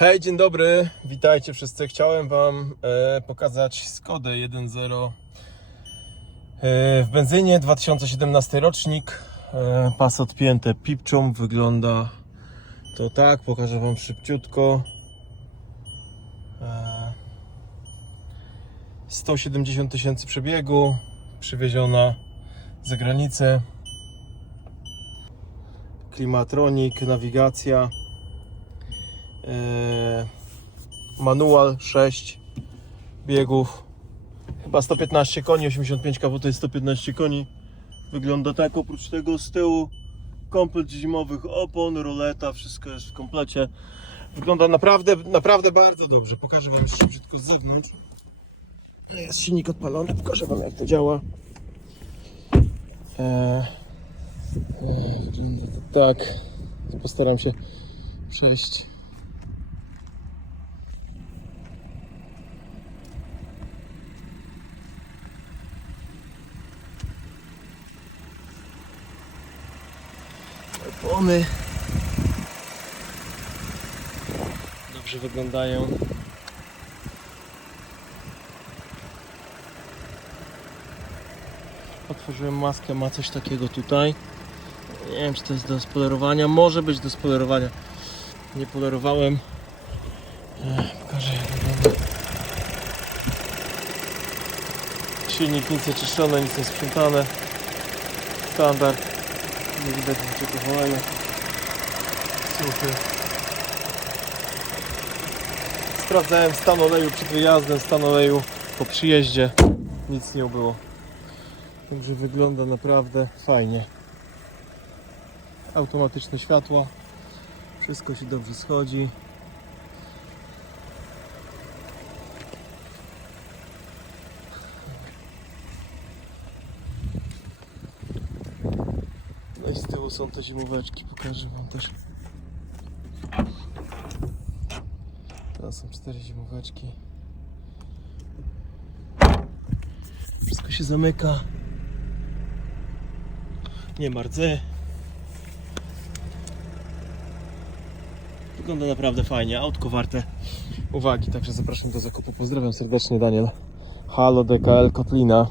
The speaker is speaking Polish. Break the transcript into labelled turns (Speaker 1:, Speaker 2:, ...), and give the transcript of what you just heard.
Speaker 1: Hej, dzień dobry, witajcie wszyscy. Chciałem Wam e, pokazać Skodę 1.0 e, w benzynie 2017 rocznik. E, pas odpięte pipczą, wygląda to tak. Pokażę Wam szybciutko. E, 170 tysięcy przebiegu, przywieziona za granicę. Klimatronik, nawigacja. Eee, manual 6 biegów. Chyba 115 koni 85 kW to jest 115 koni. Wygląda tak oprócz tego z tyłu. Komplet zimowych opon, roleta wszystko jest w komplecie. Wygląda naprawdę, naprawdę bardzo dobrze. Pokażę wam jeszcze szybciutko z zewnątrz. Jest silnik odpalony, pokażę wam jak to działa. Eee, tak. Postaram się przejść opony. Dobrze wyglądają. Otworzyłem maskę, ma coś takiego tutaj. Nie wiem czy to jest do spolerowania. Może być do spolerowania. Nie polerowałem. Pokażę jak wygląda. Silnik nic nie czyszczone, nic nie sprzątane. Standard nie widać wycieków oleju. Suchy. Sprawdzałem stan oleju przed wyjazdem, stan oleju po przyjeździe. Nic nie było. Także wygląda naprawdę fajnie. Automatyczne światła. Wszystko się dobrze schodzi. I z tyłu są te zimóweczki, pokażę wam też. Teraz są cztery zimóweczki. Wszystko się zamyka. Nie ma rdzy. Wygląda naprawdę fajnie, autko warte uwagi, także zapraszam do zakupu. Pozdrawiam serdecznie Daniel. Halo DKL Kotlina.